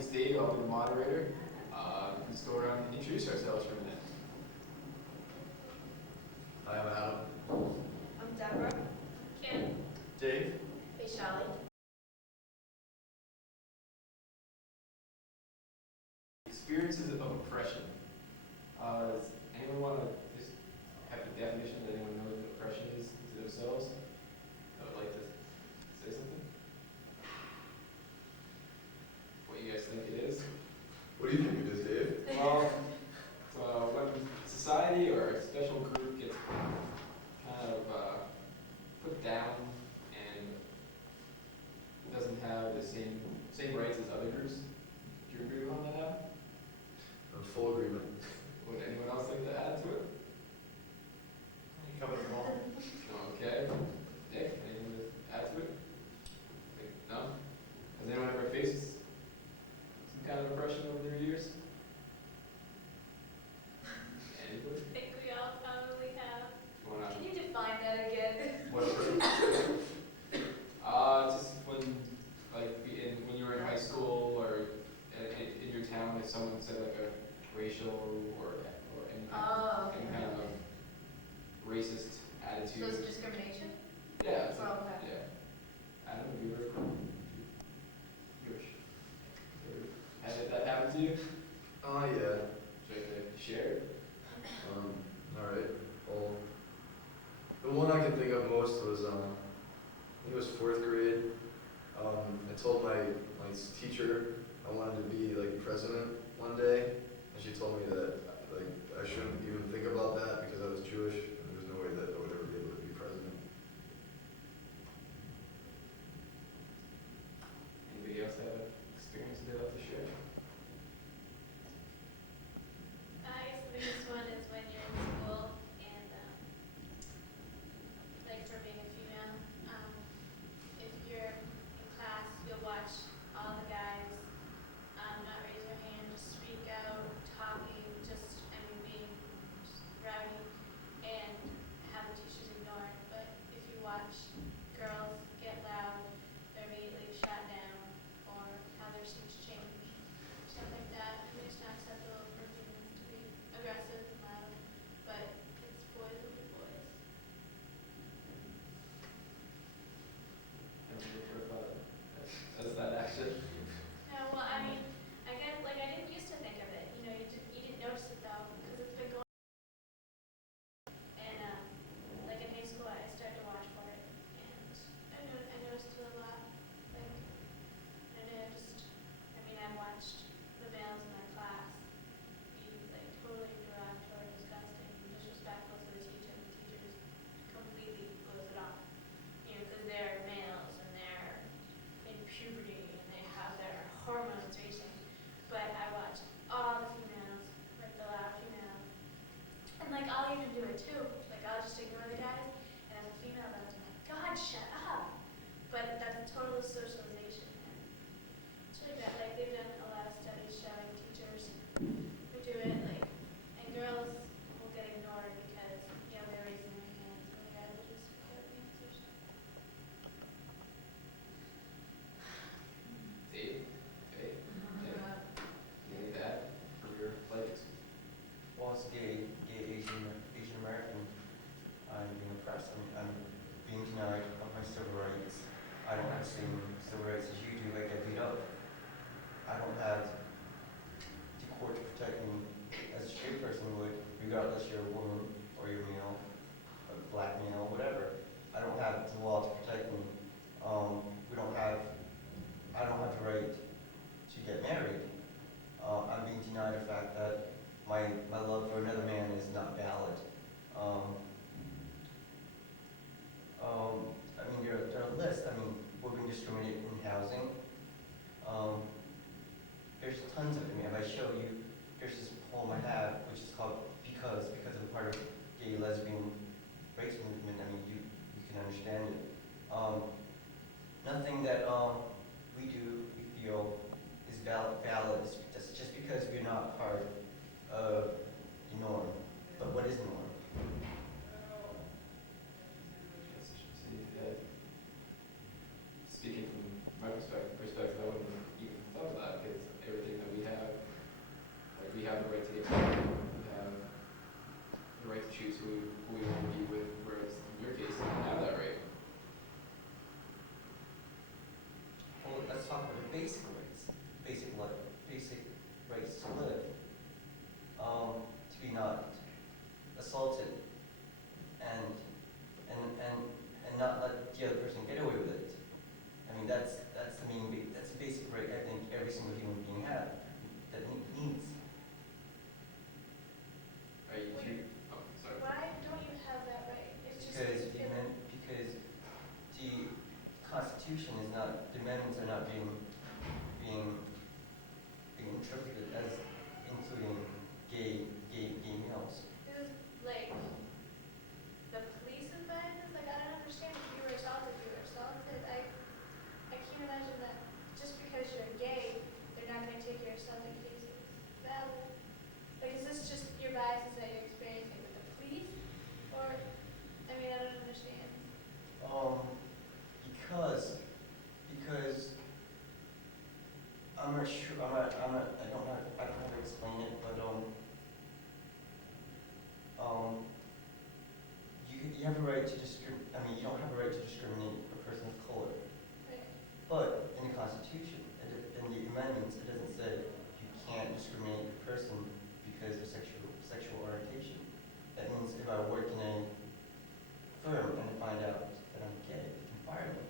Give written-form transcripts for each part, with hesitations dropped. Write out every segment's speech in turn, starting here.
is Dave. I'll be the moderator. We can just go around and introduce ourselves for a minute. Hi, I'm Adam. I'm Deborah. Kim. Dave. Vaishali. Experiences of oppression. Does anyone want to just have a definition? Does anyone know what oppression is to themselves? I would like to say something. What you guys think it is? What do you think it is, Dave? Well, so when society or a special group gets kind of put down and doesn't have the same rights as other groups. Do you agree on that? I'm full agreement. Would anyone else like to add to it? You covered them all. Okay. Nick, anything to add to it? No? Has anyone ever faced some kind of oppression over their years? Anybody? I think we all probably have. Wanna- Can you define that again? What just when you were in high school or in your town, if someone said like a racial or Oh, any kind of racist so attitude. it's discrimination? Yeah. It's like, Oh, okay. yeah. Adam, you were Jewish. Has that happened to you? Oh, yeah. Would you like to share it? Alright. Well, the one I can think of most was, I think it was 4th grade. I told my teacher I wanted to be, like, president one day, and she told me that, like, I shouldn't even think about that because I was Jewish, and there's no way that I would ever be able to be president. Anybody else have experience they'd like to share? I guess the biggest one is when you're in school and, like for being a female, if you're in class, you'll watch all the guys not raise their hand, just speak out, talking, being just rowdy, and have the teachers ignore it. But if you watch girls get loud, they're immediately shot down or have their speech changed, stuff like that. I mean, it's not acceptable for females to be aggressive and loud, but it's boys will be boys. Have you ever thought as that action? No, well, I mean, I get like I didn't used to think of it. You know, you didn't notice it though because it's been going. And like in high school, I started to watch for it, and I noticed it a lot. Like, I don't know, I mean, I watched the males in my class be like totally derogatory, disgusting, and disrespectful to the teacher. And the teacher just completely blows it off. You know, because they're males and they're in puberty and they have their hormones racing. But I watch all the females, like the loud females. And like I'll even do it too. Like I'll just ignore the guys and as a female I was like, God, shut up. But that's total socialization. And it's really bad. Like they've done a lot of studies showing teachers who do it, like, and girls will get ignored because, you know, they're raising their hands and the guys will just pick up the answers. Dave? Okay. Yeah. You need that for your life experience? Well, as a gay Asian American, I'm being oppressed. I'm being denied of my civil rights. I don't have the same civil rights as you do. I get beat up. I don't have the court to protect me as a straight person would, regardless you're a woman or you're male, a black male, whatever. I don't have the law to protect me. I don't have the right to get married. I'm being denied the fact that my love for another man is not valid. I mean, there are lists. I mean, we're being discriminated in housing. There's tons of it. I mean, if I show you, here's this poem I have, which is called because I'm part of gay lesbian rights movement. I mean, you can understand it. Nothing that we do, we feel is valid. It's just because we're not part of the norm. But what is norm? Speaking from my perspective, I wouldn't even thought of that because basic rights, basic rights to live, to be not assaulted, and not let the other person get away with it. I mean, that's a basic right I think every single human being needs. Are you, do you, oh, sorry. Why don't you have that right? It's just Because you feel- because the Constitution is not, the amendments are not being interpreted as including gay males. This is like the police advises. Like I don't understand. If you were assaulted, you were assaulted. I can't imagine that just because you're gay, they're not going to take your assaulting case as valid. Like, is this just your biases that you're experiencing with the police, or I mean, I don't understand. Because I'm not sure. I don't know how to explain it, but you have a right to you don't have a right to discriminate a person of color. Right. But in the Constitution, in the amendments, it doesn't say you can't discriminate a person because of sexual orientation. That means if I work in a firm and find out that I'm gay, they can fire me.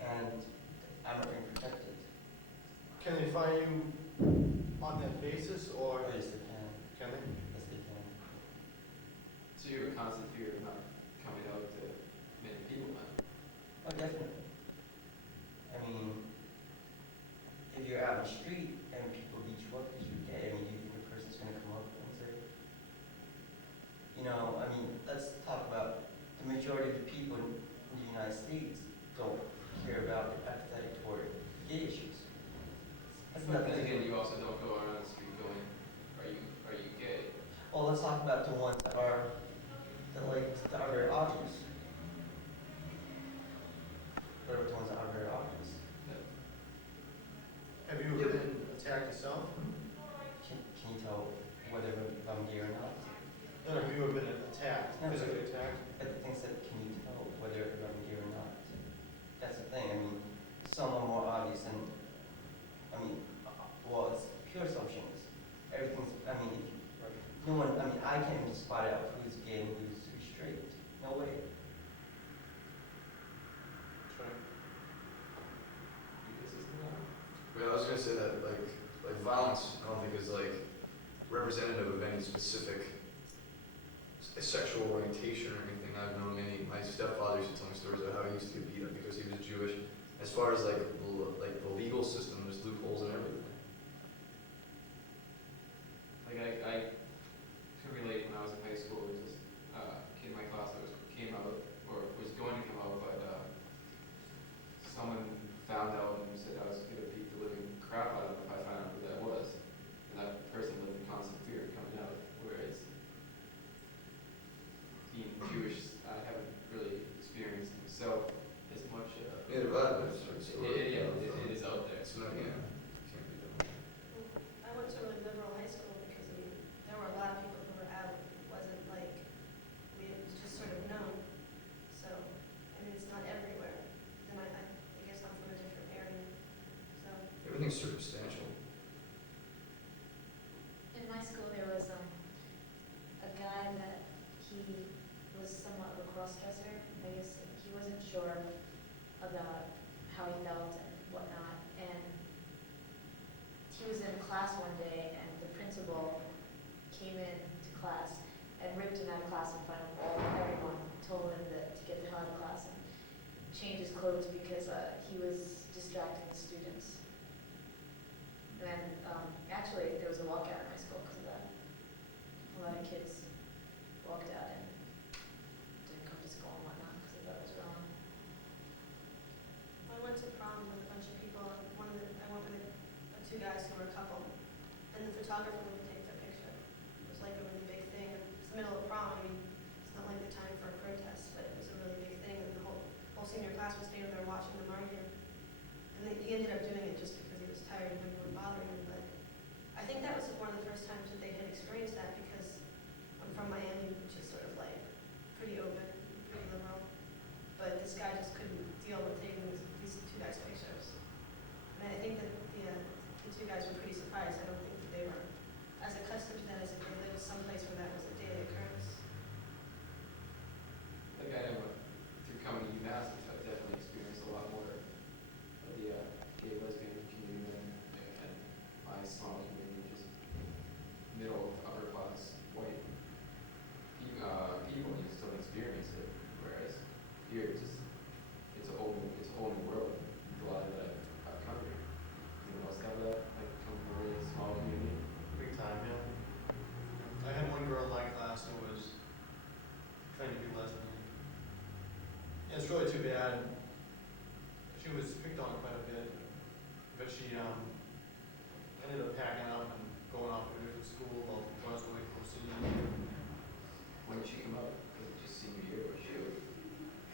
And I'm not being protected. Can they fire you on that basis, or Or yes, they can. can they? Yes, they can. So you have a constant fear of not coming out to many people then? Oh, definitely. I mean, if you're out in the street and people beat you up because you're gay, I mean, do you think the person's going to come up and say, let's talk about the majority of the people in the United States don't care about the apathetic toward gay issues. That's But nothing then to again, do. you also don't go around the street going, are you gay? Well, let's talk about the ones that are very obvious. What are the ones that are very obvious? Have you ever been attacked yourself? Can you tell whether I'm gay or not? No, have you ever been attacked, No, physically attacked? But the thing is that can you tell whether I'm gay or not? That's the thing. I mean, some are more obvious, and it's pure assumptions. Everything's. No one. I can't even spot out who's gay and who's straight. No way. Because it's not. But I was gonna say that like violence, I don't think is like representative of any specific sexual orientation or anything. I've known my stepfather used to tell me stories about how he used to get beat up because he was Jewish. As far as like the legal system, there's loopholes and everything. Like I can relate when I was in high school, there was this kid in my class that came out, or was going to come out, but someone found out and said I was going to beat the living crap out of him if I found out who that was. And that person lived in constant fear of coming out, whereas being Jewish, I haven't really experienced myself as much. Neither have I, but it's It is out there. It's not, yeah. Can't be done. I went to a really liberal high school because, there were a lot of people who were out. It wasn't like, it was just sort of known. So, it's not everywhere. And I guess I'm from a different area. So, Everything's circumstantial. In my school, there was a guy that he was somewhat of a cross-dresser. I guess he wasn't sure about how he felt and whatnot. And he was in class one day, and the principal came into class and ripped him out of class in front of everyone, told him to get the hell out of class and change his clothes because he was distracting the students. And actually, there was a walkout in my school because of that. A lot of kids walked out and didn't come to school and whatnot because they thought it was wrong. I went to prom with a bunch of people. I went with two guys who were a couple. And the photographer would take their picture. It was like a really big thing. And it's the middle of prom. It's not like the time for a protest, but it was a really big thing. And the whole senior class was standing there watching them argue. And he ended up doing it just because he was tired and everyone bothering him. But I think that was one of the first times that they had experienced that because I'm from Miami, which is sort of like pretty open, pretty liberal. But this guy just couldn't deal with taking these two guys' pictures. ended up packing up and going off to a different school about once a week for senior year. When did she come up? Was it just senior year or she was?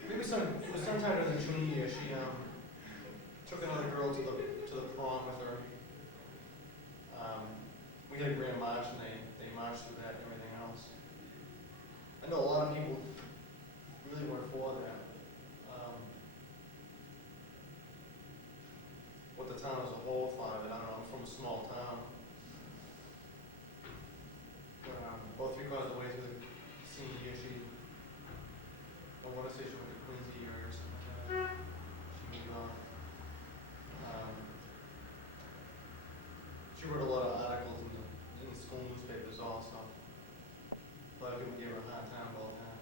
Maybe it was sometime in the junior year, she, took another girl to the prom with her. We had a grand march and they marched through that and everything else. I know a lot of people really weren't for that. What the town as a whole thought of it, I don't know, I'm from a small town. But, about 3/4 of the way through the senior year, I wanna say she went to Quincy area or something like that. She moved on. She wrote a lot of articles in the school newspapers also. A lot of people gave her a hard time about that.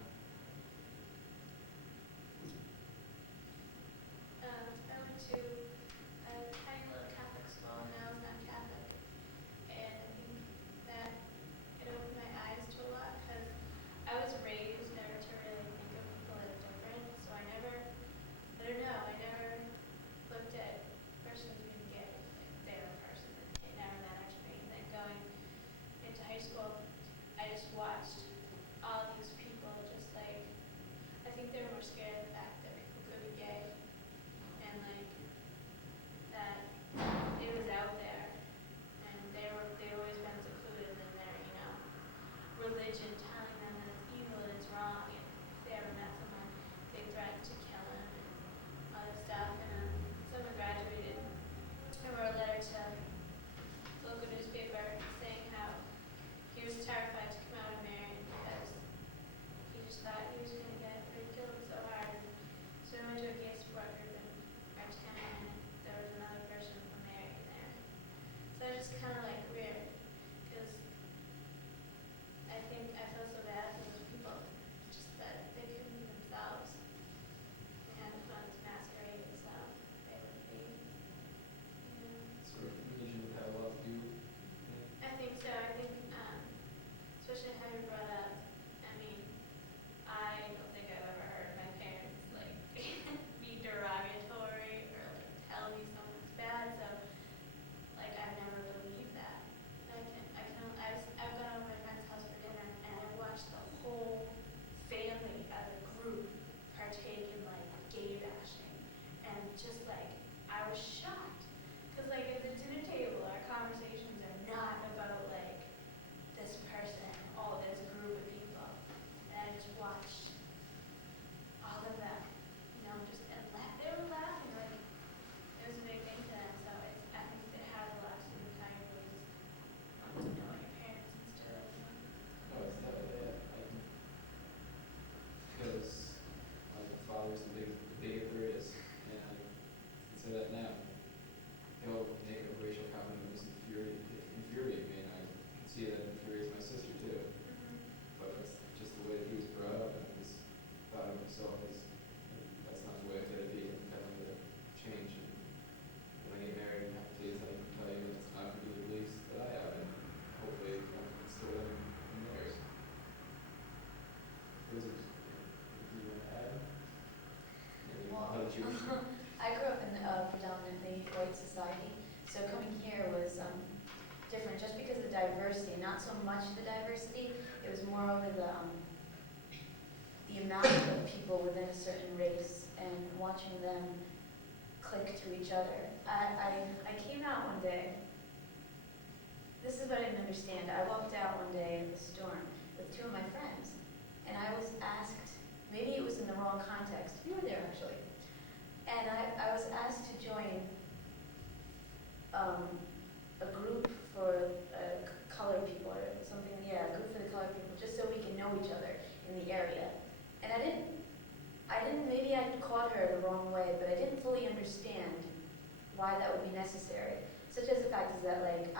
I went to a tiny little Catholic school and I was not Catholic. And I think that it opened my eyes to a lot because I was raised never to really think of people as different. So I don't know, I never looked at persons being gay like they're a person. It never mattered to me. And then going into high school, I just watched all these people just like, I think they were more scared of the fact that people could be gay and like that it was out there and they always been secluded in their, religion telling them that it's evil and it's wrong and if they ever met someone they threatened to kill him and all this stuff and someone graduated and wrote a letter to the local newspaper saying how he was terrified to come out and marry because he just thought he was going to get ridiculed so hard. So we went to a gay support group in our town and there was another person from Mary there. So it was just kind of like weird because I think I feel so bad for those people just that they couldn't be themselves. They had to put on this masquerade so they would be, Sort of religion would have a lot to do with it. I think so. I think, especially how you're brought up. I mean, I don't think I've ever heard my parents like be derogatory or like tell me someone's bad. So, like, I've never believed that. I've gone over to my friend's house for dinner and I watched the whole family as a group partake in like gay bashing, and just like I was shocked. Because, like, at the dinner table, our conversations are not about, like, this person, all this group of people. And I just watched all of them, just, and they were laughing, like, it was a big thing to them. So I think it has a lot to do with how you're raised, knowing your parents and stuff, No, it's definitely that. Because my father's the biggest there is, and I can say that now. He'll make a racial comment that was infuriating me, and I can see that infuriates my sister too. But it's just the way that he was brought up, and I just thought of himself as, that's not the way I gotta be, I'm having to change. And when I get married, nowadays, I can tell you that it's not gonna be the beliefs that I have, and hopefully instill them in theirs. Do you want to add? Maybe Well, how the Jewish. I grew up in a predominantly white society, so coming here was different just because of the diversity, not so much the diversity, it was more over the amount of people within a certain race and watching them click to each other. I came out one day, this is what I didn't understand, I walked out one day in the storm with two of my friends, and I was asked, maybe it was in the wrong context, you were there actually, and I was asked to join a group for colored people or something, a group for the colored people, just so we can know each other in the area. And I didn't, maybe I caught her the wrong way, but I didn't fully understand why that would be necessary. Such as the fact is that, like,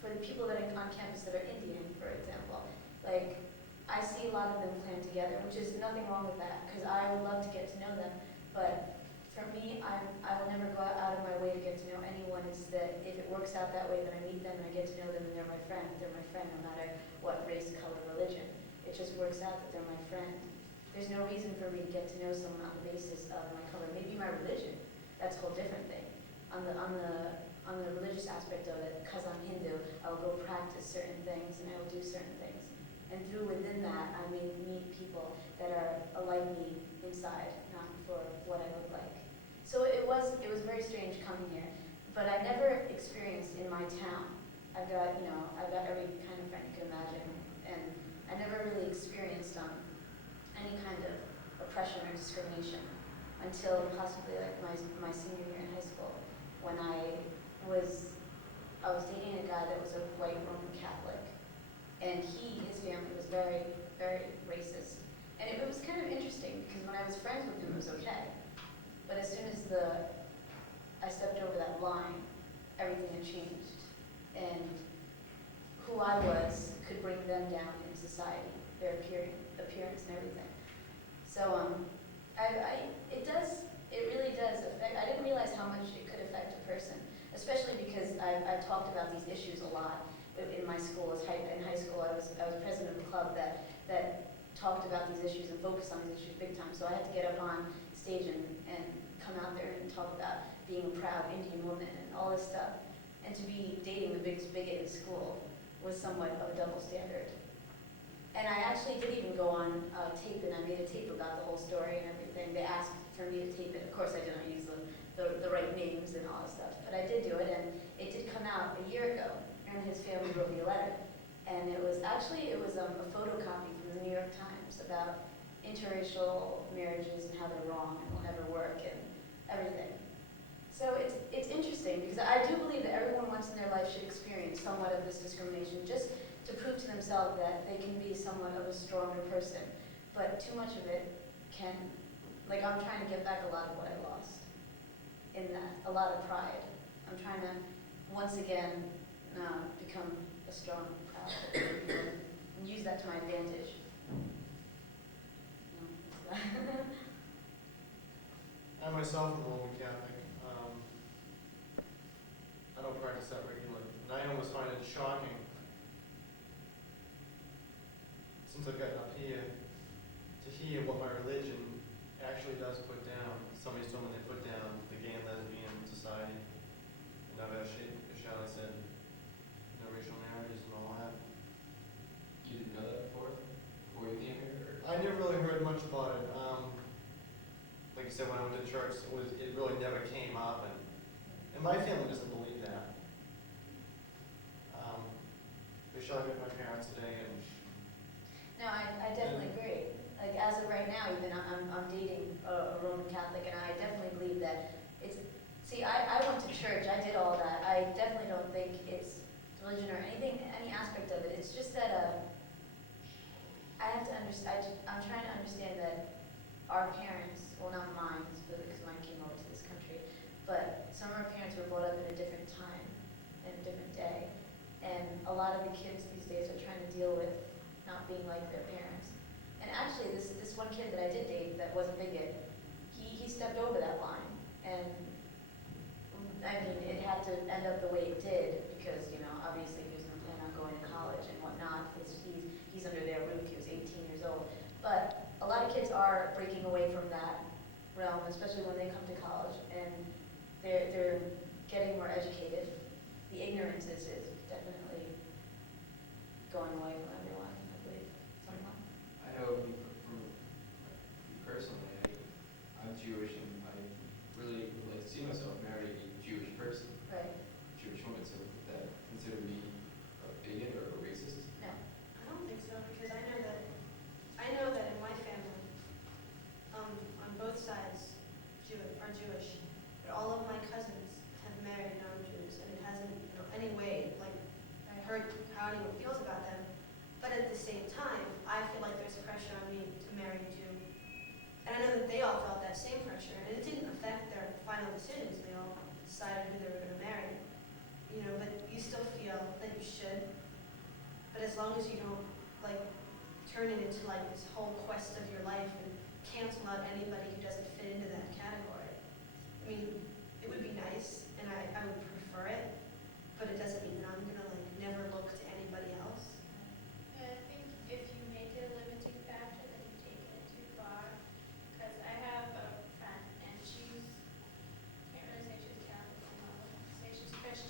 for the people that are on campus that are Indian, for example, like, I see a lot of them plan together, which is nothing wrong with that, because I would love to get to know them. But for me, I will never go out of my way to get to know anyone. It's that if it works out that way, then I meet them and I get to know them and they're my friend. They're my friend no matter what race, color, religion. It just works out that they're my friend. There's no reason for me to get to know someone on the basis of my color. Maybe my religion, that's a whole different thing. On the on the religious aspect of it, because I'm Hindu, I will go practice certain things and I will do certain things. And through within that, I may meet people that are like me inside, not for what I look like. So it was very strange coming here, but I never experienced in my town. I've got every kind of friend you can imagine, and I never really experienced any kind of oppression or discrimination until possibly like my senior year in high school, when I was dating a guy that was a white Roman Catholic, and his family was very, very racist. And it was kind of interesting because when I was friends with him, it was okay. But as soon as I stepped over that line, everything had changed. And who I was could bring them down in society, their appearance and everything. So it really does affect. I didn't realize how much it could affect a person, especially because I've talked about these issues a lot in my school. In high school, I was president of a club that talked about these issues and focused on these issues big time. So I had to get up on stage and come out there and talk about being a proud Indian woman and all this stuff. And to be dating the biggest bigot in school was somewhat of a double standard. And I actually did even go on tape, and I made a tape about the whole story and everything. They asked for me to tape it. Of course, I didn't use the right names and all that stuff, but I did do it, and it did come out a year ago. And his family wrote me a letter, and it was a photocopy from the New York Times about interracial marriages and how they're wrong and will never work and everything. So it's interesting because I do believe that everyone once in their life should experience somewhat of this discrimination, just to prove to themselves that they can be somewhat of a stronger person. But too much of it can, like, I'm trying to get back a lot of what I lost in that, a lot of pride. I'm trying to once again become a strong, proud person and use that to my advantage. I myself am a Roman Catholic. I don't practice that regularly, and I almost find it shocking, since I've gotten up here, to hear what my religion actually does put down. Somebody's told me they put down the gay and lesbian society, and I've actually, as Charlotte said, interracial marriages and all that. You didn't know that before you came here? Or? I never really heard much about it. Like you said, when I went to church, it really never came up, and my family doesn't believe that. They shot at my parents today, and No, I definitely agree. Like, as of right now, even I'm dating a Roman Catholic, and I definitely believe that it's. See, I went to church. I did all that. I definitely don't think it's religion or anything, any aspect of it. It's just that I have to understand. I'm trying to understand that our parents, well, not mine, because mine came over to this country, but some of our parents were brought up in a different time, in a different day, and a lot of the kids these days are trying to deal with not being like their parents. And actually, this one kid that I did date that was a bigot, he stepped over that line, and I mean, it had to end up the way it did because, obviously he was going to plan on going to college and whatnot. He's under their roof. He was 18 years old. But a lot of kids are breaking away from that realm, especially when they come to college, and they're getting more educated. The ignorance is definitely going away from everyone, I believe, somewhat. I know from me personally, I'm Jewish, and I really would like to see myself marry a Jewish person, Right. Jewish woman. So would that consider me a bigot or a racist? No. I don't think so, because I know that in my family, on both sides, are Jewish, but all of my cousins have married non-Jews, and it hasn't, any way, like, I heard how anyone feels about them, but at the same time, I feel like there's pressure on me to marry a Jew. And I know that they all felt that same pressure, and it didn't affect their final decisions. They all decided who they were going to marry. But you still feel that you should. But as long as you don't, turn it into, this whole quest of your life and cancel out anybody who doesn't fit into that category. I mean, it would be nice, and I would prefer it, but it doesn't mean that I'm going to, never look to anybody else. And I think if you make it a limiting factor, then you take it too far. Because I have a friend, and can't really say she's Catholic, say she's Christian.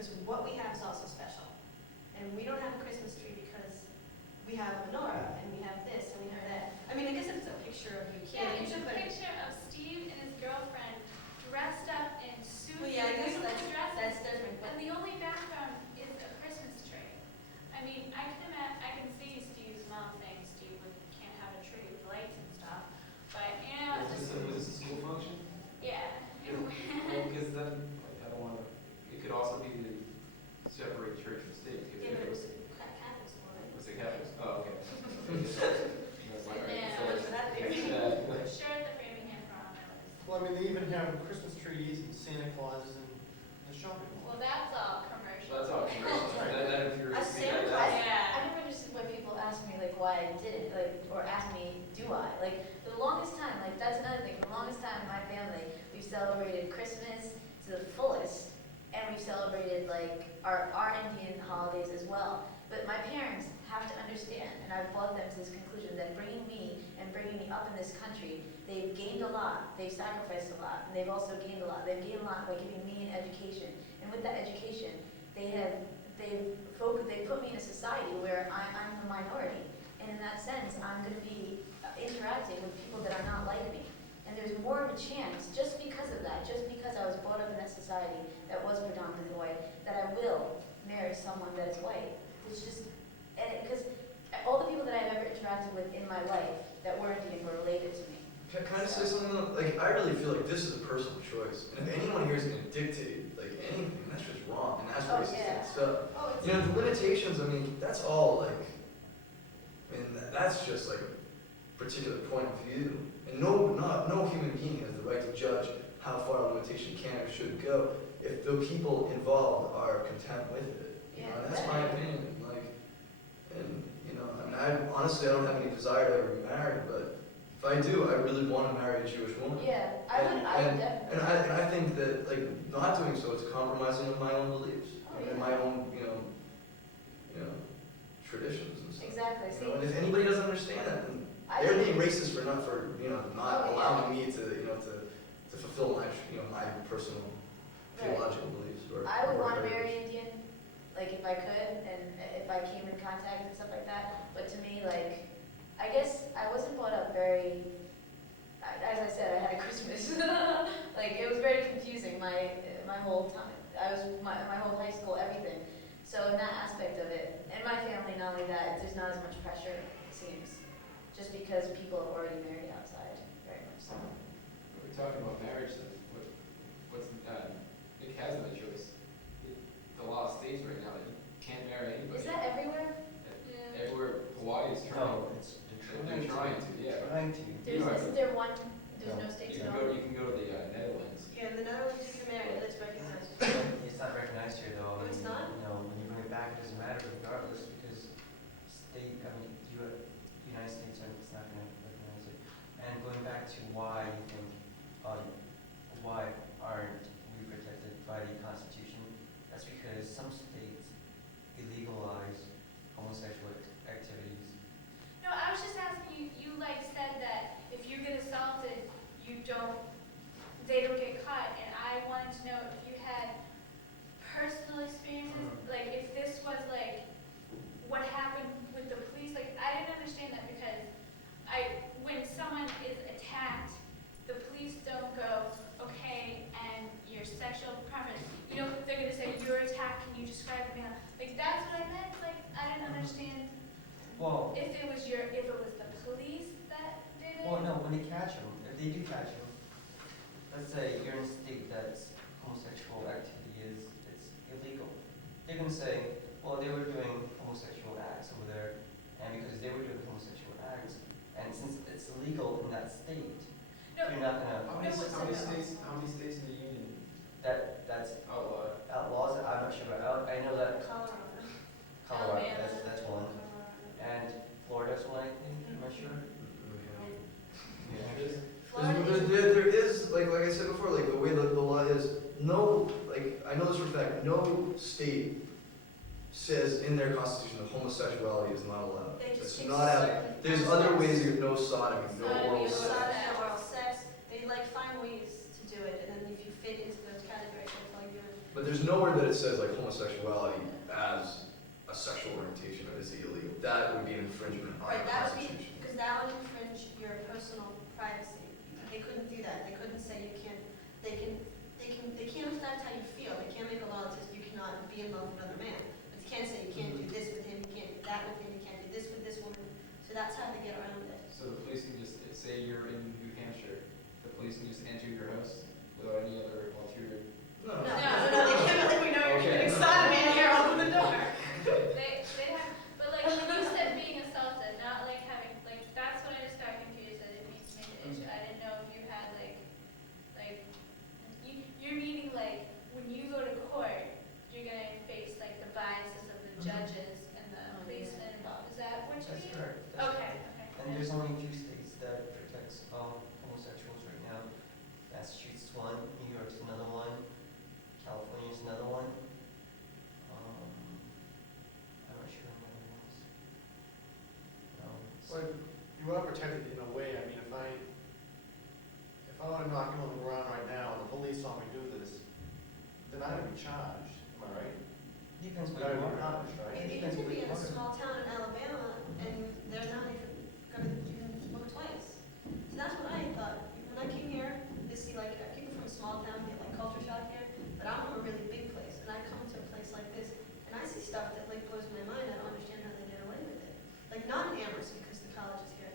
because what we have is also special. And we don't have a Christmas tree because we have a menorah, and we have this, and we have that. I mean, I guess if it's a picture of you Yeah, kidding, it's a but picture of Steve and his girlfriend dressed up in suits. well, yeah, I guess and beautiful dresses. that's different. But And the only background is a Christmas tree. I mean, I can see Steve's mom saying Steve can't have a tree with lights and stuff, but, you know, Was this a school function? yeah. Well, because then, like, I don't wanna, it could also be to separate church and state, because yeah, if but it it was, was Catholic school, right? was it Catholic? Oh, okay. That's all right. Yeah. So, What's that there? yeah. I'm sure at the Framingham Prom it was. Well, I mean, they even have Christmas trees and Santa Clauses in the shopping mall. Well, that's all commercial. That's all commercial. That infuriates me. Santa That- Claus? Yeah. I never understood why people ask me like why I did it, like, or ask me, do I? Like, the longest time, like, that's another thing, the longest time in my family, we've celebrated Christmas to the fullest, and we've celebrated, like, our Indian holidays as well. But my parents have to understand, and I've brought them to this conclusion, that bringing me up in this country, they've gained a lot, they've sacrificed a lot, and they've also gained a lot. They've gained a lot by giving me an education, and with that education, they've put me in a society where I'm the minority, and in that sense, I'm going to be interacting with people that are not like me. And there's more of a chance, just because of that, just because I was brought up in that society that was predominantly white, that I will marry someone that is white. It's just, because all the people that I've ever interacted with in my life that were Indian were related to me. Can I just say something though? Like, I really feel like this is a personal choice. And if anyone here is going to dictate, like, anything, that's just wrong. And that's Oh, racist yeah. and stuff. Oh, it's. You know, the limitations, I mean, that's all, like, I mean, that's just, like, a particular point of view. And no human being has the right to judge how far a limitation can or should go if the people involved are content with it. You know, and that's my opinion. Like, and, you know, I mean, honestly, I don't have any desire to ever be married, but if I do, I really want to marry a Jewish woman. Yeah, I would definitely. And I think that, like, not doing so is compromising of my own beliefs Oh, and yeah. my own, you know, traditions and stuff. Exactly, You see, know, and if anybody doesn't understand that, then I they're think, being racist for not Oh, yeah. allowing me to, to fulfill my, my personal Right. theological beliefs. Or I would want to whatever. marry Indian, like if I could, and if I came in contact and stuff like that. But to me, like, I guess I wasn't brought up very, as I said, I had a Christmas. Like, it was very confusing, my whole time. My whole high school, everything. So in that aspect of it, and my family, not only that, there's not as much pressure, it seems, just because people have already married outside, very much so. We're talking about marriage, then, Nick has no choice. The law states right now that you can't marry anybody. Is that everywhere? Yeah. Everywhere, Hawaii is trying. No, it's, They're trying to, yeah. Trying to. Isn't there one, there's no No. states You at can all? you can go to the Netherlands. Yeah, in the Netherlands, you can marry, that's recognized. It's not recognized here though. Oh, it's not? No, when you bring it back, it doesn't matter regardless because United States, it's not going to recognize it. And going back to why you think, why aren't we protected by the Constitution? That's because some states illegalize homosexual activities. No, I was just asking you, you like said that if you get assaulted, they don't get caught, and I wanted to know if you had personal experiences, like if this was like what happened with the police, like I didn't understand that because when someone is attacked, the police don't go, okay, and your sexual preference, they're gonna say, you're attacked, can you describe it now? Like that's what I meant, like I didn't understand. Well, If it was the police that did it? well, no, when they catch them, if they do catch them, let's say you're in a state that's homosexual activity it's illegal. They're gonna say, well, they were doing homosexual acts over there, and because they were doing homosexual acts, and since it's illegal in that state, No, you're not gonna, How many states in the union that's outlaw? outlaws, I'm not sure about, I know that Colorado. Colorado, Alabama. that's one, and Florida's one, I think, I'm not sure. There is, like I said before, like the way that the law is, no, like, I know this for a fact, no state says in their constitution that homosexuality is not allowed. They just It's take not out. certain There's other aspects. ways, no sodomy, no Sodomy, oral no sex. Sodomy, oral sex, they like find ways to do it, and then if you fit into those categories, they call you. But there's nowhere that it says like homosexuality as a sexual orientation is illegal. That would be an infringement on Right, the that would be, Constitution. because that would infringe your personal privacy. They couldn't do that, they couldn't say you can't, they can't affect how you feel, they can't make a law that says you cannot be in love with another man. But you can't say you can't do this with him, you can't do that with him, you can't do this with this woman. So that's how they get around it. So the police can just, say you're in New Hampshire, the police can just enter your house without any other ulterior. No, they can't let me know you're committing sodomy and here, open the door. They have, but like when you said being assaulted, not like having, like, that's when I just got confused, I didn't mean to make an issue, I didn't know if you had you're meaning like, when you go to court, you're gonna face like the biases of the judges and the Oh, yeah. policemen involved, is that what you That's mean? correct. That's Okay, correct. okay. And there's only 2 states that protects homosexuals right now. Massachusetts one, New York's another one, California's another one. I'm not sure on the other ones. Well, you are protected in a way. I mean, if I want to knock him on the ground right now and the police saw me do this, then I would be charged. Am I right? Depends But what I you would be want. punished, right? You could be in a small town in Alabama and they're not even gonna even look twice. So that's what I thought. When I came here, to see like, people from a small town get like culture shock here, but I'm from a really big place and I come to a place like this and I see stuff that like blows my mind. I don't understand how they get away with it. Like not in Amherst because the college is here,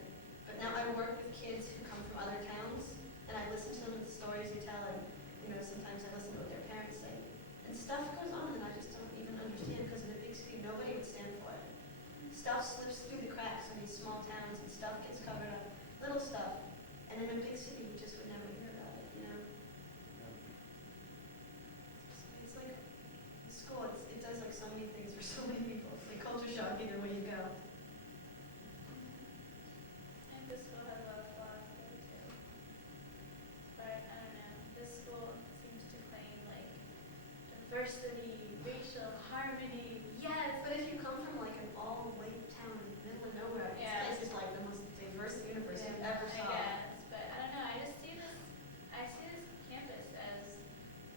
but now I work with kids who come from other towns and I listen to some of the stories they tell and, sometimes I listen to what their parents say. And stuff goes on that I just don't even understand because in a big city, nobody would stand for it. Stuff slips through the cracks in these small towns and stuff gets covered up, little stuff. And in a big city, you just would never hear about it, It's like, school, it does like so many things for so many people. It's like culture shock either way you go. And this school has a lot of flaws though too. But I don't know, this school seems to claim like diversity, racial harmony, yes. But if you come from like an all-white town in the middle of nowhere, Yeah. this place is like the most diverse university you've Yeah, ever I saw. guess, but I don't know, I see this campus as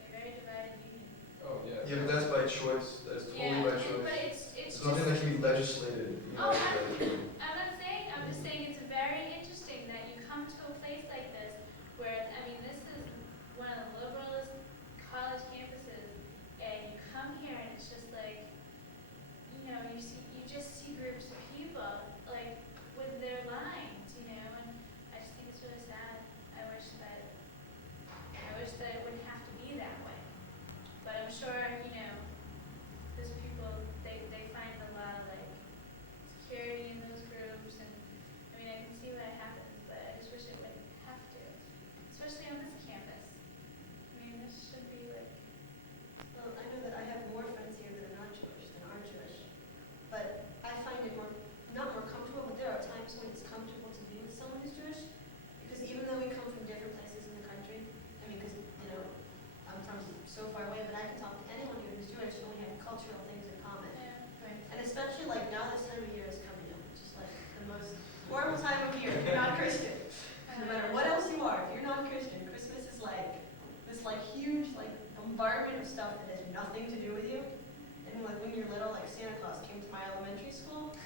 a very divided union. Oh, yeah. Yeah, but that's by choice. That's totally by choice. But it's It's nothing that just, can be legislated. Oh, that- I'm not saying, I'm just saying it's very interesting that you come to a place like this where, I mean, this is one of the liberalist college campuses, and you come here and it's just like, you just see groups of people, like, with their lines, and I just think it's really sad. I wish that it wouldn't have to be that way. But I'm sure, those people, they find a lot of, like, security in those groups, and, I mean, I can see why it happens, but I just wish it wouldn't have to, especially on this campus. I mean, this should be, like, Well, I know that I have more friends here that are not Jewish than are Jewish, but I find it not more comfortable, but there are times when it's comfortable to be with someone who's Jewish, because even though we come from different places in the country, I mean, because, I'm from so far away, but I can talk to anyone here who's Jewish, and we have cultural things in common. And especially like now this time of year is coming up, which is like the most horrible time of year if you're not Christian. No matter what else you are, if you're not Christian, Christmas is like this like huge like bombardment of stuff that has nothing to do with you. And like when you're little, like Santa Claus came to my elementary school,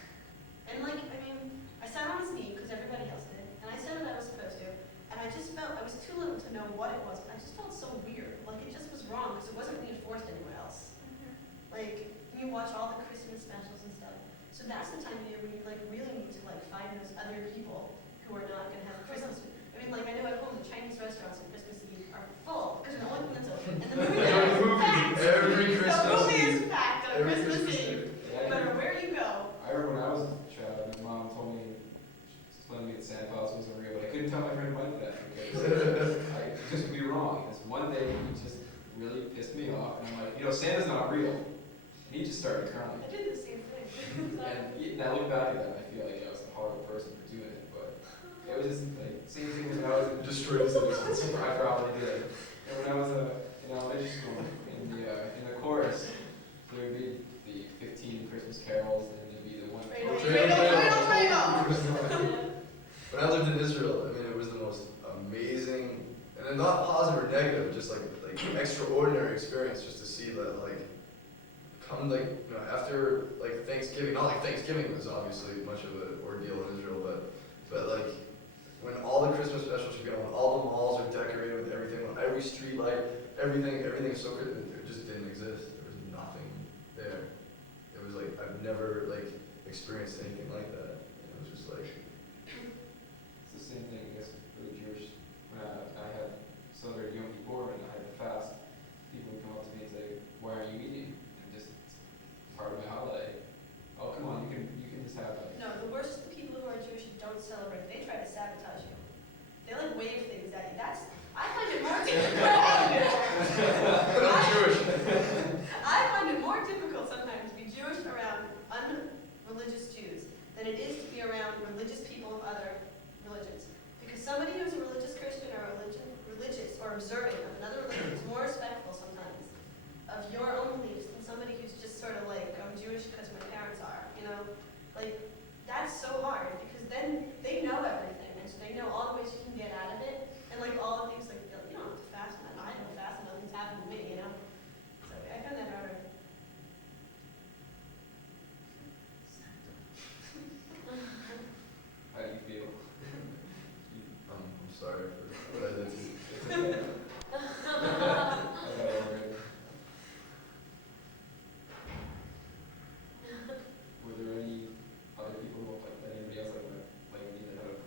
and like I sat on his knee because everybody else did, and I said what I was supposed to, and I just felt I was too little to know what it was, but I just felt so weird, like it just was wrong because it wasn't reinforced anywhere else. Like you watch all the Christmas specials and stuff. So that's the time of year when you like really need to like find those other people who are not gonna have Christmas. I mean, like I know at home the Chinese restaurants on Christmas Eve are full because no one that's open. And the movie theater is packed. Every The Christmas movie is Eve. packed on Every Christmas Christmas Eve. Eve. No matter where you go. I remember when I was a child, my mom told me, explained to me that Santa Claus wasn't real, but I couldn't tell my friend Mike that because I just could be wrong. This one day he just really pissed me off, and I'm like, Santa's not real. And he just started crying. I did the same thing. And I look back at that, and I feel like I was a horrible person for doing it, but it was just like, same thing when I was in Destroyed citizens. I probably did. And when I was in elementary school, in the chorus, there would be the 15 Christmas carols, and there'd be the one. When I lived in Israel, it was the most amazing, and then not positive or negative, just like extraordinary extraordinary experience just to see that, like, come, like, you know, after, like, Thanksgiving, not like Thanksgiving was obviously much of an ordeal in Israel, but like, when all the Christmas specials should be on, when all the malls are decorated with everything, when every street light, everything is so good, it just didn't exist. There was nothing there. It was like, I've never, like, experienced anything like that. It was just like, It's the same thing, I guess, for the Jewish, when I had celebrated Yom Kippur and I had to fast, people would come up to me and say, why aren't you eating? And just, it's part of my holiday. Oh, come on, you can just have like, No, the worst is the people who are Jewish who don't celebrate. They try to sabotage you. They like wave things at you. I find it more difficult. I'm Jewish. I find it more difficult sometimes to be Jewish around unreligious Jews than it is to be around religious people of other religions. Because somebody who's a religious Christian or religious or observant of another religion is more respectful sometimes of your own beliefs than somebody who's just sort of like, I'm Jewish because my parents are, you know? Like, that's so hard because then they know everything and so they know all the ways you can get out of it and like all the things like, you don't have to fast, and I don't fast, and nothing's happened to me, you know? So I find that harder. how do you feel? I'm sorry for what I did to you. I got over it. Were there any other people who like anybody else like me that had a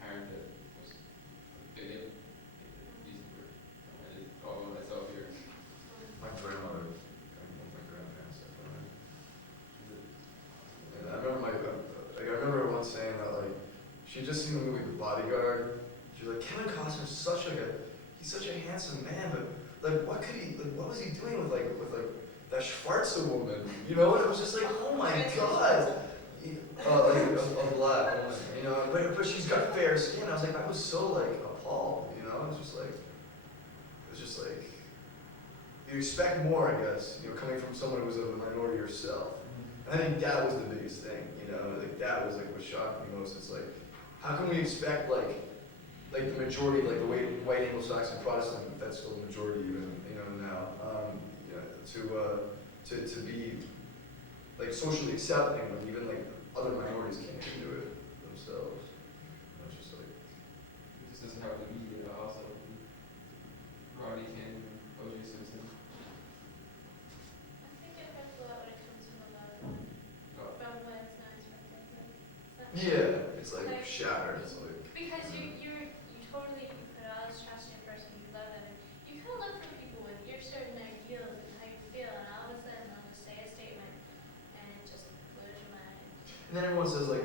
parent that was bigot? Easy word. I did all of myself here. My grandmother, my grandparents, definitely. And I remember I remember once saying that, like, she had just seen the movie The Bodyguard. She was like, Kevin Costner's he's such a handsome man, but like, what was he doing with like that Schwarzer woman? You know, and it was just like, oh my god. Like a black woman, you know, but she's got fair skin. I was so like appalled, you know. It was just like you expect more, I guess, you know, coming from someone who was of a minority yourself. And I think that was the biggest thing, you know, like that was like what shocked me most. It's like, how can we expect like the majority, like the white Anglo-Saxon Protestant, if that's still the majority even, you know, now, you know, to be like socially accepting when even like other minorities can't even do it themselves. You know, it's just like, It just doesn't have the media also. Rodney King, O.J. Simpson. I think it hurts a lot when it comes from a loved one, Oh, from when it's not expected. yeah, it's like shattered. It's like, Because you totally put all this trust in a person, you love them, and you kind of look for people with your certain ideals and how you feel, and all of a sudden they'll just say a statement, and it just blows your mind. and then everyone says like,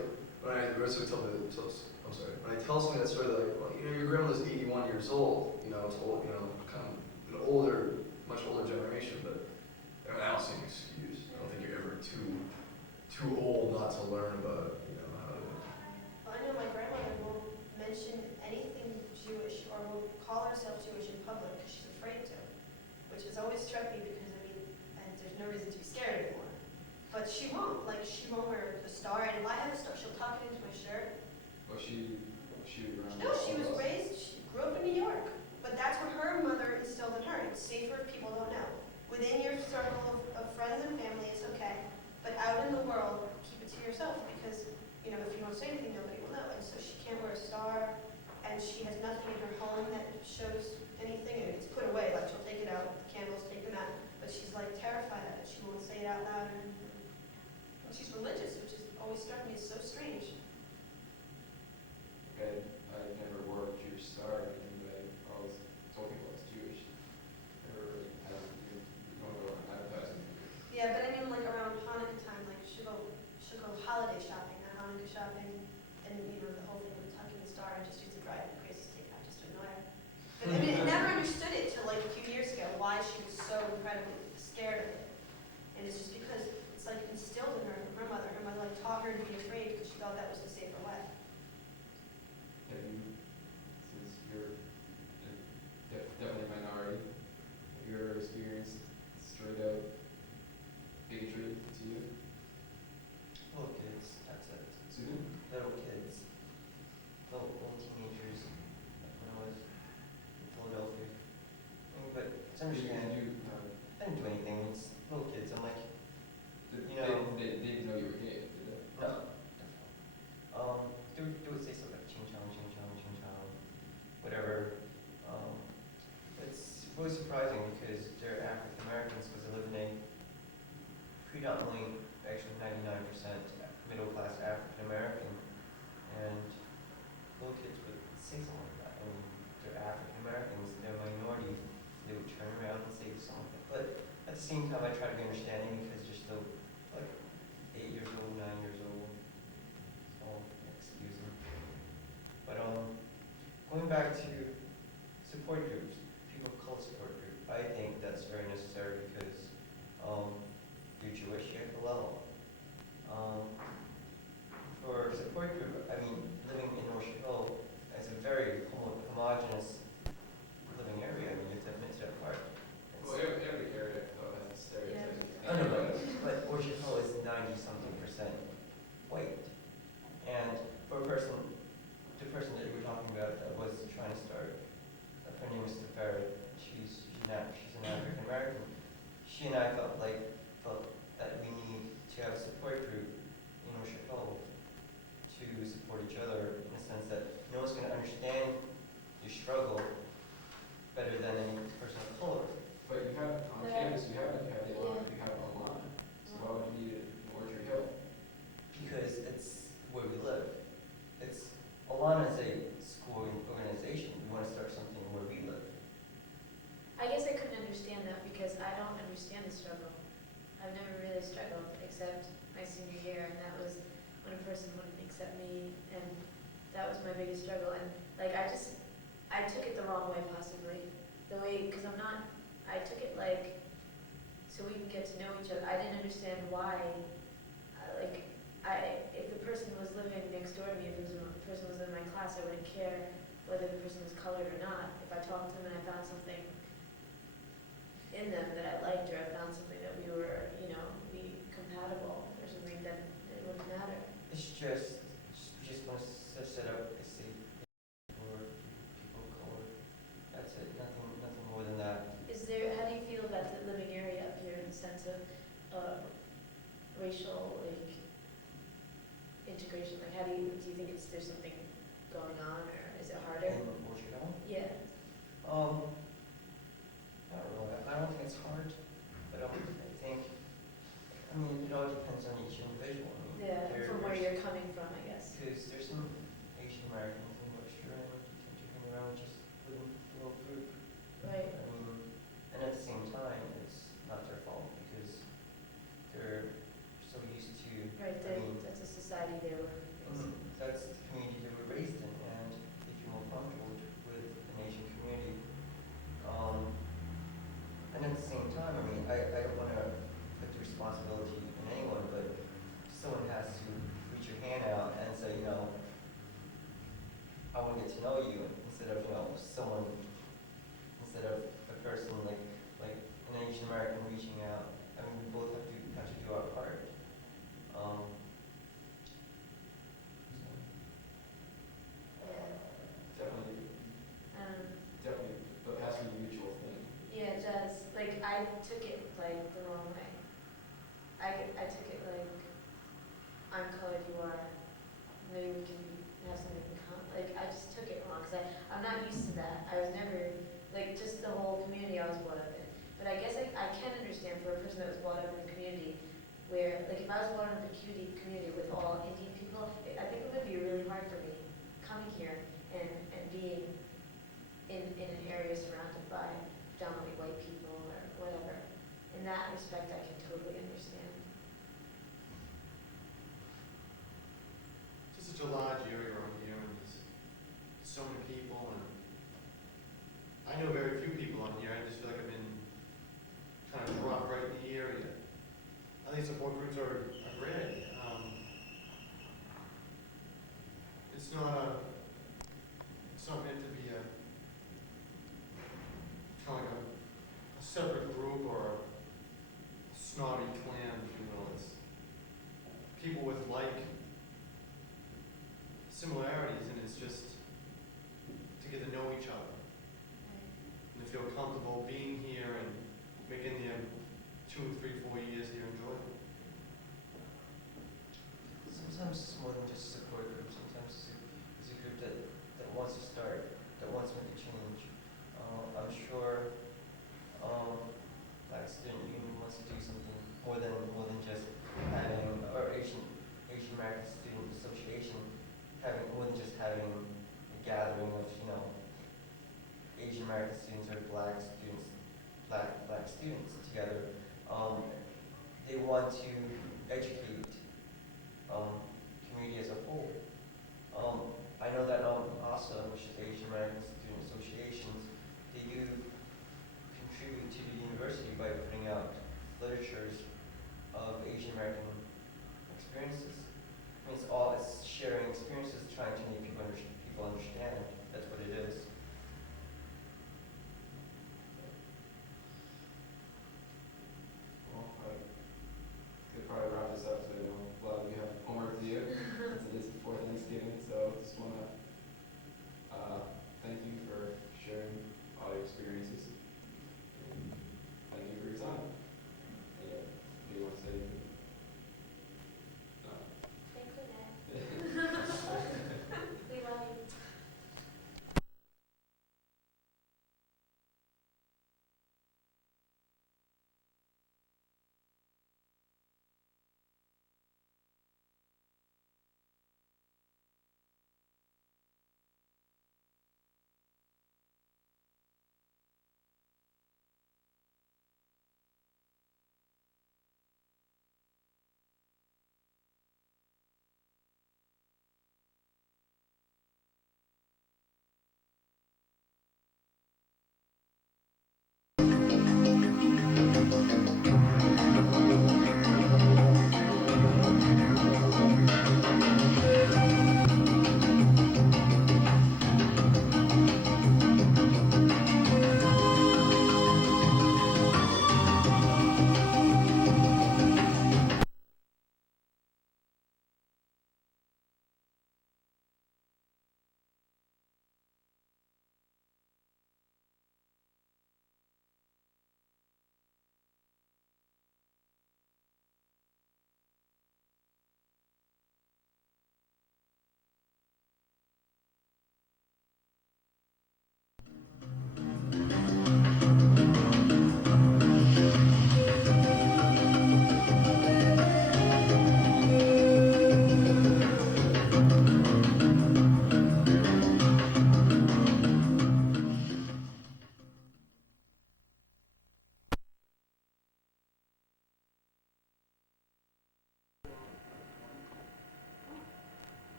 when I tell somebody that story, they're like, well, you know, your grandmother's 81 years old, you know, it's old, you know, kind of an older, much older generation, but I mean, I don't see an excuse. I don't think you're ever too old not to learn about, you know, how to. Well, I know my grandmother won't mention anything Jewish or will call herself Jewish in public because she's afraid to, which has always struck me because, I mean, and there's no reason to be scared anymore. But she won't wear the star, and if I have a star, she'll tuck it into my shirt. well, she around. No, she grew up in New York, but that's what her mother instilled in her. It's safer if people don't know. Within your circle of friends and family, it's okay, but out in the world, keep it to yourself because, you know, if you don't say anything, nobody will know. And so she can't wear a star, and she has nothing in her home that shows anything, and it's put away, like she'll take it out, the candles, take them out, but she's like terrified of it. She won't say it out loud, and she's religious, which has always struck me as so strange. I never wore a Jewish star, and I always told people I was Jewish. Never really, I don't go around advertising. Yeah, but I mean, like around Hanukkah time, like she'll go holiday shopping, not Hanukkah shopping, and you know the whole thing with tucking the star. I just used to drive me crazy to take that just to annoy her. But I mean, I never understood it till like a few years ago why she was so incredibly scared of it, and it's just because it's like instilled in her from her mother. Her mother like taught her to be afraid because she thought that was the safer way. Have you, since you're definitely a minority, have you ever experienced straight up bigotry to you? Little kids, that's it. Susan? Little kids. Little teenagers, when I was in Philadelphia. I mean, but it's Did understandable. you predominantly, actually 99% middle-class African American, and little kids would say something like that. I mean, they're African Americans, they're minorities, they would turn around and say something. But at the same time, I try to be understanding because they're still like 8 years old, 9 years old, so excuse them. But going back to support groups, people of color support group, I think that's very necessary because you're Jewish, you have to love them. For support group, I mean, living in North Hill is a very homogeneous living area. I mean, you have to admit to that part. Well, every area though has a stereotype. I know, but Orchard Hill is 90-something% white. And for a person, the person that you were talking about that was trying to start, her name is Farah, she's an African American. She and I felt that we need to have a support group in Orchard Hill to support each other in the sense that no one's going to understand your struggle better than any person of color. But you have, on campus, you have the Alana, you have Alana, so why would you need it in Orchard Hill? Because it's where we live. Alana is a school organization. We want to start something where we live. I guess I couldn't understand that because I don't understand the struggle. I've never really struggled except my senior year, and that was when a person wouldn't accept me, and that was my biggest struggle. And like I took it the wrong way possibly. The way, because I took it like so we can get to know each other. I didn't understand why. If the person was living next door to me, if the person was in my class, I wouldn't care whether the person was colored or not. If I talked to them and I found something in them that I liked, or I found something that we were, be compatible or something, then it wouldn't matter. It's just, we just want to set up a safe for people of color. That's it, nothing more than that. How do you feel about the living area up here in the sense of racial, integration? Like, do you think there's something going on, or is it harder? In Orchard Hill? Yeah. I don't know. I don't think it's hard, but I think, it all depends on each individual. Yeah, from where you're coming from, I guess. Because there's some Asian Americans in Webster and tend to hang around just with a little group. Right. And at the same time, it's not their fault because they're so used to. Right, that's a society they were raised in. That's the community they were raised in, and they feel more comfortable with an Asian community. And at the same time, I don't want to put the responsibility in anyone, but someone has to reach your hand out and say, I want to get to know you, instead of a person like an Asian American reaching out. We both have to do our part. Definitely, but it has to be a mutual thing. Yeah, it does. Like, I took it the wrong way. I took it like, I'm colored, you are. Maybe we can have something in common. Like, I just took it wrong because I'm not used to that. I was never, just the whole community I was brought up in. But I guess I can understand for a person that was brought up in a community where, if I was brought up in a community with all Indian people, I think it would be really hard for me coming here and being in an area surrounded by predominantly white people or whatever. In that respect, I can totally understand. It's such a large area around here, and there's so many people, and I know very few people on here. I just feel like I've been kind of dropped right in the area. I think support groups are great. It's not meant to be a kind of like a separate group or a snobby clan, if you will. It's people with similarities, and it's just to get to know each other and to feel comfortable being here and making the 2, 3, 4 years here enjoyable. Sometimes it's more than just a support group. Sometimes it's a group that wants to start, that wants to make a change. I'm sure Black Student Union wants to do something more than just American Student Association, having, more than just having a gathering of, Asian American students or black students, black students together. They want to educate community as a whole. I know that ASA, which is Asian American Student Associations, they do contribute to the university by putting out literatures of Asian American experiences. I mean, it's sharing experiences, trying to make people understand. That's what it is. Well, I could probably wrap this up, so I know a lot of you have homework to do, since it is before Thanksgiving, so just wanna, thank you for sharing all your experiences. And thank you for your time. Yeah, do you want to say anything? No. Thanks for that. We love you.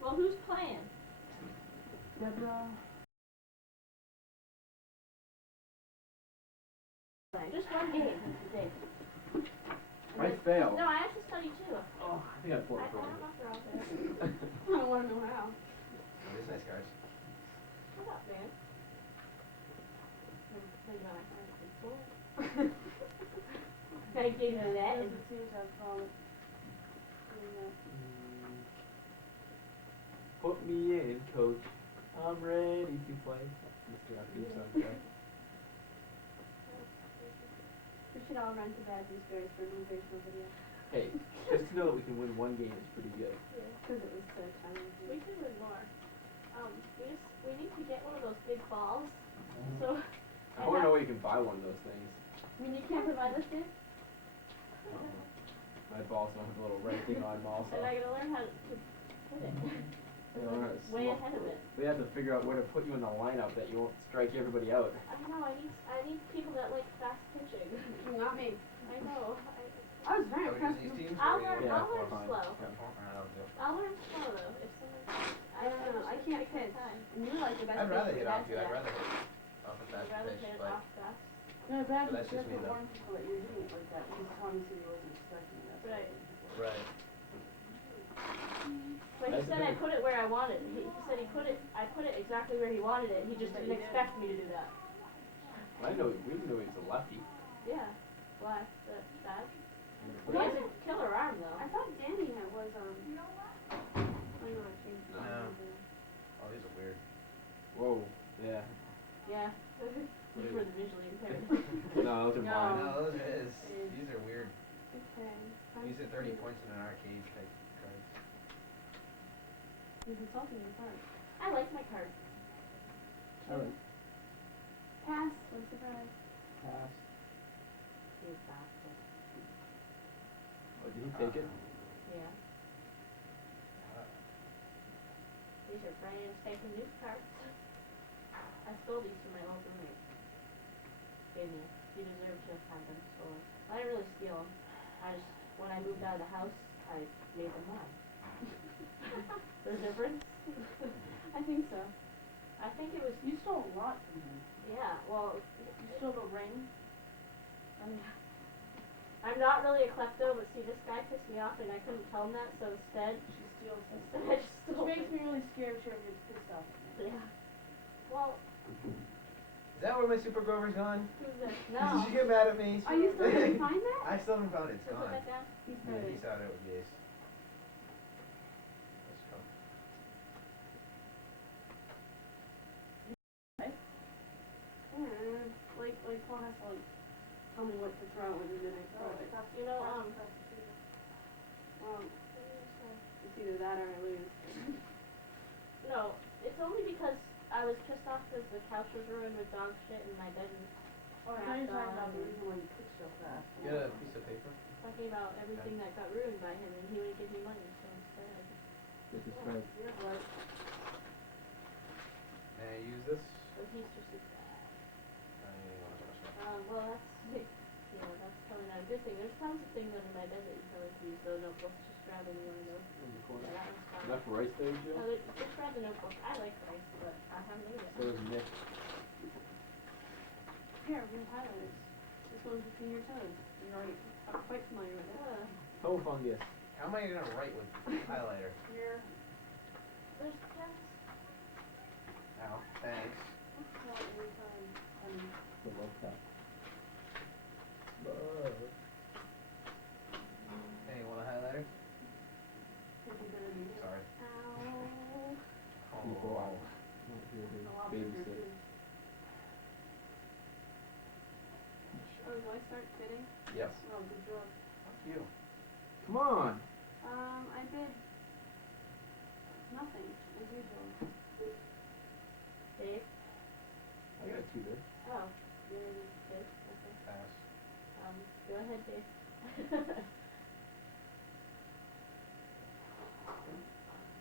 Well, who's playing? Deborah. Just one game today. I failed. No, I have to study too. Oh, I think I had 4 I for don't know if they're out there. Oh, I don't want to know how. these nice guys. What's up, man? Maybe not my friend. It's cool. I gave you that. And Put me in, coach. I'm ready to play. Mr. Afternoon, okay? we should all run to Badger's Berries for an motivational video. Hey, just to know that we can win one game is pretty good. Yeah, because it was so tiny. We could win more. We need to get one of those big balls. So. I want to know where you can buy one of those things. You can't provide this, dude? My balls don't have a little red thing on them also. And I gotta learn how to put it. Way ahead of it. We have to figure out where to put you in the lineup that you won't strike everybody out. I know, I need people that like fast pitching. Not me. I know. I was very impressed. I'll learn Yeah, slow. yeah. I'll learn slow though, if someone. I don't know, I can't pitch. And you're like the best. I'd rather hit pitcher off to you. that. I'd rather hit off a I'd fast rather pitch, hit it but off fast. No, Brad, But that's you just have me, to though. warn people that you're hitting it like that, because obviously you wasn't expecting that. Right. right. But he That's said the I thing. put it where I wanted. He said I put it exactly where he wanted it. He just didn't expect me to do that. I know, we know he's a lefty. Yeah. Why? That? But He has a killer arm though. I thought Danny was, I know I changed it. No. Oh, these are weird. Whoa, yeah. Yeah. These were the visually impaired. No, those are No. mine. No, those is. These are weird. Okay. These are 30 points in an arcade type cards. You're consulting your part. I like my card. Alright. Pass, I'm surprised. Pass. He's bastard. Oh, did he take it? Yeah. These are brand spanking new cards. I stole these from my old roommate. Gave me. He deserved to have them stolen. I didn't really steal them. When I moved out of the house, I made them mine. There's a difference? I think so. I think it was, You stole a lot from him. yeah, well, You stole the ring. I'm not really a klepto, but see, this guy pissed me off and I couldn't tell him that, so instead, She steals him. I just Which stole makes it. me really scared if she ever gets pissed off at me. Yeah. Well, Is that where my super grover's gone? who's this? Did No. you get mad at me? Are you still gonna find that? I still haven't found it. It's So put gone. that down. He's Yeah, got he's it. out of yes. Let's go. Like Paul has to like tell me what to throw and then I throw it. You know, It's either that or I lose. no, it's only because I was pissed off because the couch was ruined with dog shit and my bed was Oh, I thought you were talking about the reason why you cook so fast. You got a piece of paper? talking about everything that got ruined by him and he wouldn't give me money, so instead I just, This is right. You're right. May I use this? so he's just a bad. Well, that's probably not a good thing. There's tons of things under my bed that you probably could use, though notebooks, just grab any one of those. In the corner. Yeah, that one's fine. Enough rice there, Joe? No, just grab the notebook. I like rice, but I haven't made it. So does Nick. Here, blue highlighters. This one's between your toes. You're already quite familiar with it. Toe fungus. How am I gonna write with highlighter? Here. There's pens. Ow, thanks. Not every time. The love tap. Love. Hey, you want a highlighter? Could be better than you. Sorry. Ow. People Oh. not here to A lot bigger babysit. too. Oh, do I start bidding? Yes. Oh, good job. Fuck you. Come on. I bid nothing, as usual. Dave? I got two there. Oh, you already did? Okay. Pass. Go ahead, Dave.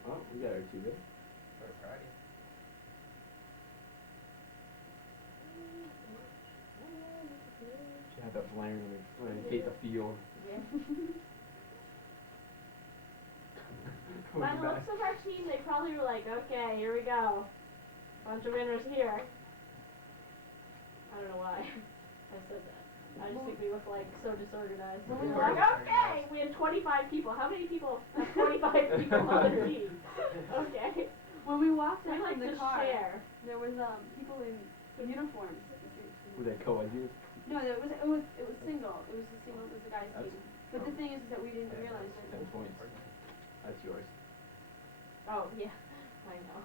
Oh, we got our two there. Very proud of you. She had that blaring when I hate the field. Yeah. Going By the back. looks of our team, they probably were like, okay, here we go. Bunch of winners here. I don't know why I said that. I just think we look like so disorganized. Well, We we were like, are okay, we had 25 people. How many people have 25 people on their team? Okay. When we walked We out like from to the car, share. there was people in uniforms. Were they co-ed youth? No, it was single. It was a guy's That's- team. But the thing is that we didn't realize 10 that. points. That's yours. Oh, yeah. I know.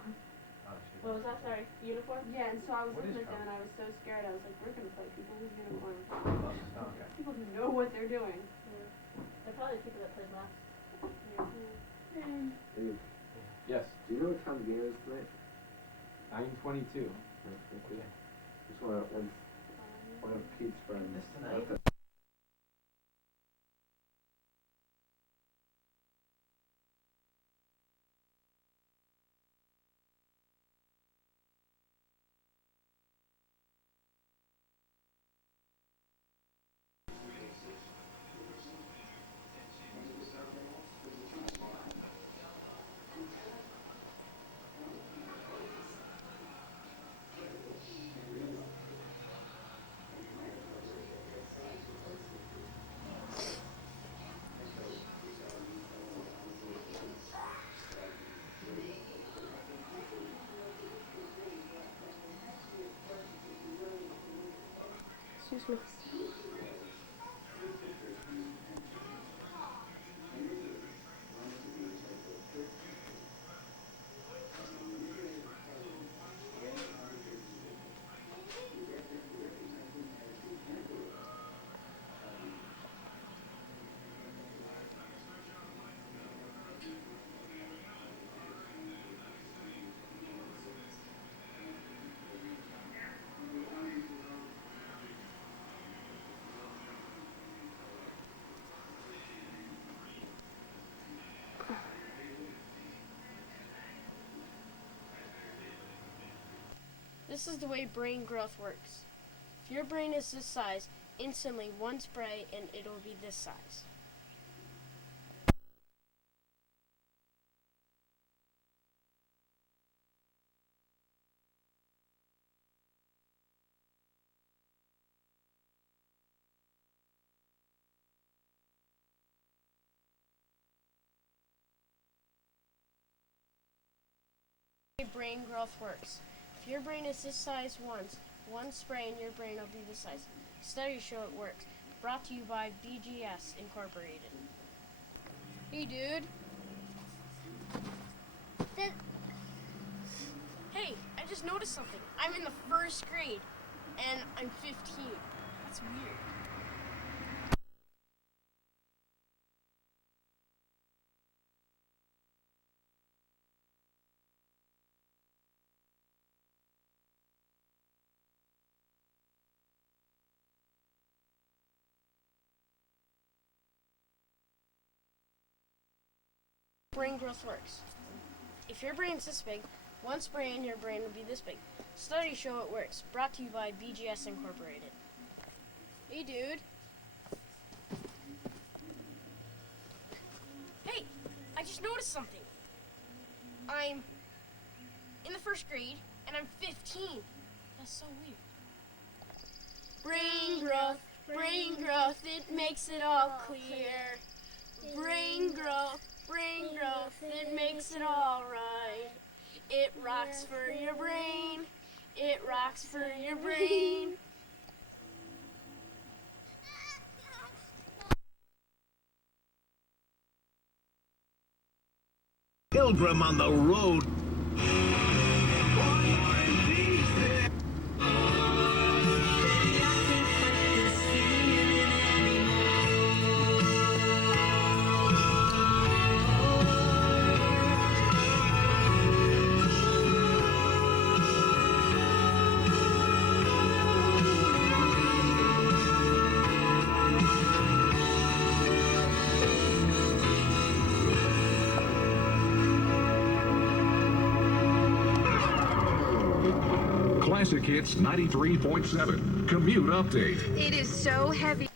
Oh, shoot. What was that? Sorry. Uniform? Yeah, and so I was What looking is at them and I was so scared. I was like, we're gonna play people with uniforms. Oh, okay. People who know what they're doing. Yeah. They're probably the people that played last. Dave. Yes. Do you know what time the game is tonight? 9:22. Okay. Just one of Pete's friends. This tonight? Excuse me. This is the way brain growth works. If your brain is this size, instantly one spray and it'll be this size. Brain growth works. If your brain is this size once, one spray and your brain will be this size. Studies show it works. Brought to you by BGS Incorporated. Hey, dude. Hey, I just noticed something. I'm in the first grade, and I'm 15. That's weird. Brain growth works. If your brain's this big, one spray in your brain will be this big. Studies show it works. Brought to you by BGS Incorporated. Hey, dude. Hey, I just noticed something. I'm in the first grade, and I'm 15. That's so weird. Brain growth, it makes it all clear. Brain growth, it makes it all right. It rocks for your brain, it rocks for your brain. Pilgrim on the road. Classic Hits 93.7. Commute update. It is so heavy.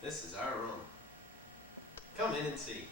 This is our room. Come in and see.